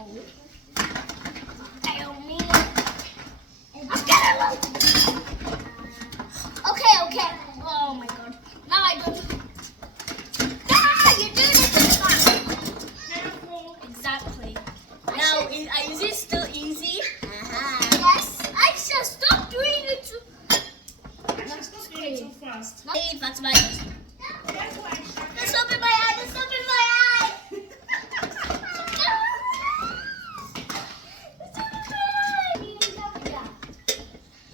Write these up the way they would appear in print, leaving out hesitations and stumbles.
Tell me. I'm gonna Okay. Oh my god. Now I don't. You're doing it too fast. Careful. Exactly. Now, is it still easy? Yes. I shall stop doing it too. Aisha, stop doing it too fast. Hey, Fatima. Careful, Aisha. There's something in my eye. There's something in my eye.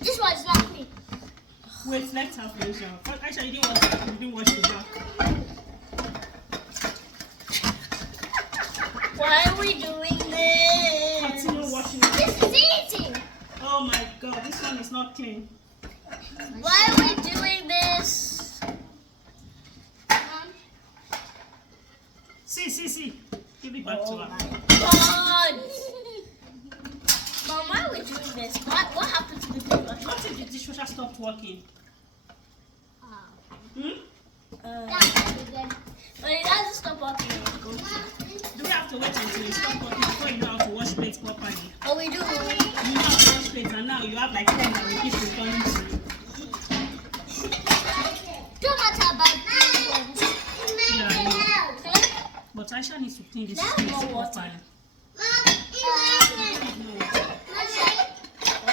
This one's not clean. Wait, let's have finish now. Aisha, you didn't wash the back. Why are we doing this? Continue washing it. This is easy. Oh my god, this one is not clean. Why are we doing this? See. Give it back to Oh her. my god! Mom, why are we doing this? What happened to the dishwasher? What if the dishwasher stopped working? Hmm? But it doesn't stop working. Do we have to wait until it stops working before you know how to wash plates properly? Oh, we do. You know how to wash plates and now you have like 10 that will keep returning to you. Don't matter about Yeah, I know. But Aisha needs to clean this place more water. properly.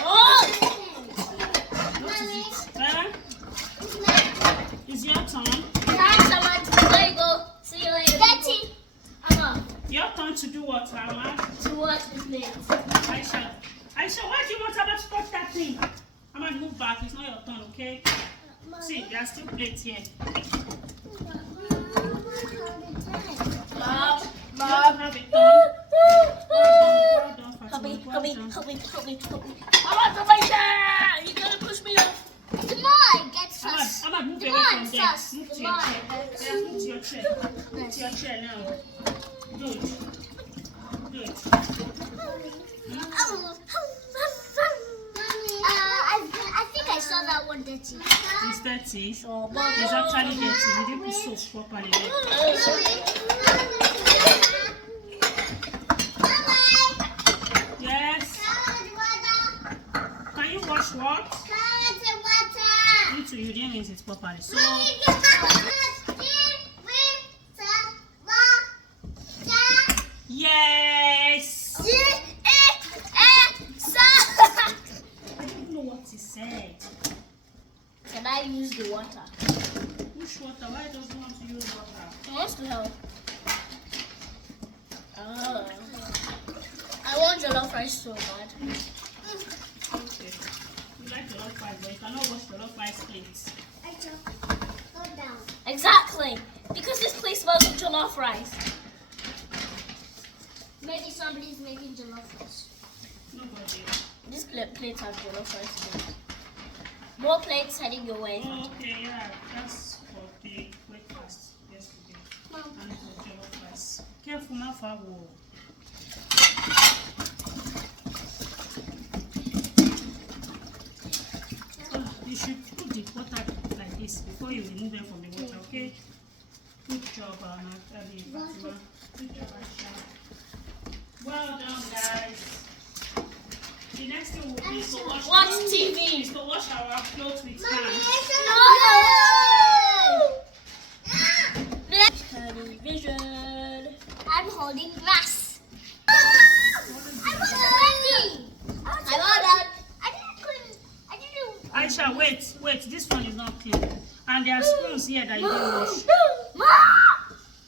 Oh! What is it? It's your turn. Thanks so much. There you go. See you later. Dirty. Your turn to do what, Mama? To wash the plate. Aisha, why do you want her to touch that thing? I'm gonna move back. It's not your turn, okay? See, there are still plates here. Mom. You don't have it done. Well done, Fatima. Help me. Well done. I want the picture! You're gonna push me off. Tomorrow gets Ahmad, us. Ahmad, move away Come on, from there. sus. Move to Come your on. chair. Yeah, move to your chair. Move to your chair now. Do it. Do it. I think I saw that one dirty. It's dirty. So, It's actually dirty. You didn't put soap properly there. Yes. Can you wash what? You too, you didn't rinse it properly. So, yes. I don't know what he said. can I use the water? Which water? Why does he want to use water? It wants to help. Oh. I want jollof rice so bad. Okay. You like jollof rice, but you cannot wash jollof rice plates. Exactly. Because this place smells of jollof rice. Maybe somebody's making jollof rice. Nobody. This plate has jollof rice in it. More plates heading your way. Oh, okay, yeah. That's for the breakfast yesterday. And for jollof rice. Careful, now for war. You should put the water like this before you remove them from the water, okay? Good job, Fatima. Good job, Aisha. Well done, guys. The next thing will be to Watch TV. is to wash our clothes with hands. Television. I'm holding glass. I was ready. I didn't. Aisha, wait. This one is not clean. And there are spoons here that you didn't wash.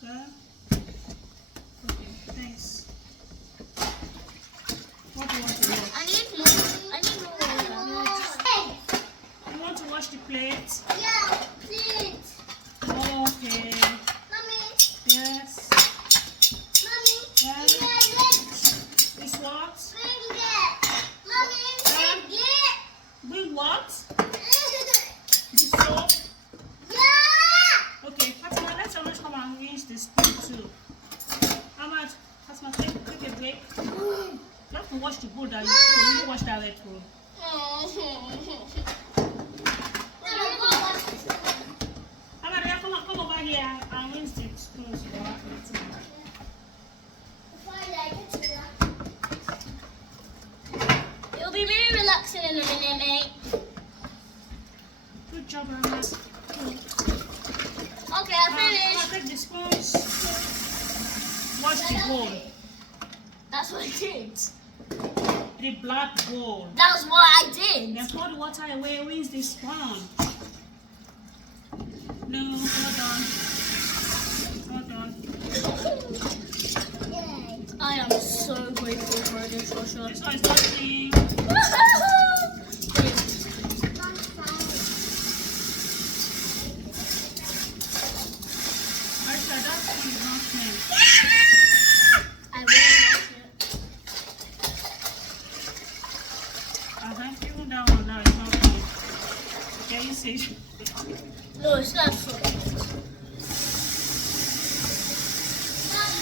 Yeah? Okay, thanks. What do you want to wash? I need more water. You want to wash the plate? Yeah, please. Okay. Mommy, Yes. mommy, Yeah. It's what? bring it. Mommy, bring it. Bring what? The soap? Yeah. Okay, Fatima, let someone come and rinse the spoon too. Ahmad, Fatima, take a break. You have to wash the bowl that you wash that red bowl. Ahmad, yeah, come over here and rinse the spoons. You are eating. Before I get to that. be very relaxing in a minute, mate. Good job, Anna. Okay, I finished. Take the sponge. Wash the bowl. That's what I did. The black bowl. That's what I did. Then pour the water away. Rinse the sponge. No, hold on. Hold on. I am so grateful for a dishwasher. This one is not clean. Aisha, that one is not clean. I will wash it. Even that one now is not clean. Can you see? No, it's not so.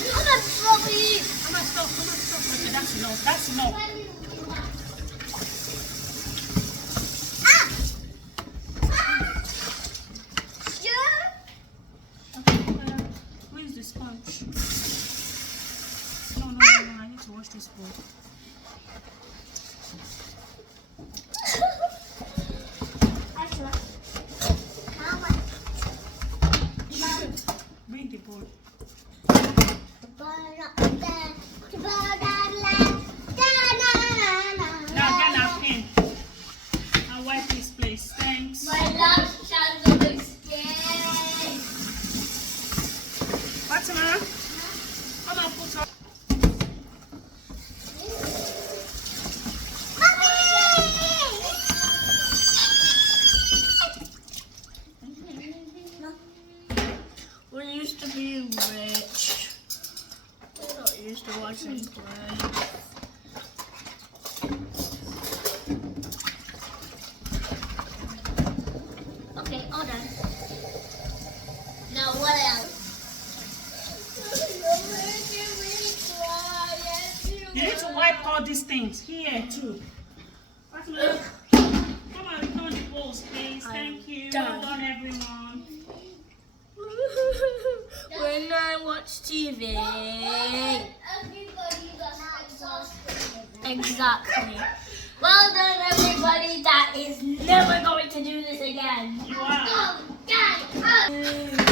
I'm not floppy. Come on, stop. Okay, that's enough. That's enough. Okay, where's the sponge? No, I need to wash this bowl. Bring the bowl. Now get napkin and wipe this place. Thanks. My last chance of escape. Fatima, come and put up. We used to be rich. We're not used to watching play. Okay, all done. Now what else? You need to wipe all these things here too. Fatima, come and return the bowls, please. Thank you. Well done, everyone. When I watch TV. Exactly. Well done, everybody. That is never going to do this again. You are. Go, guys, up.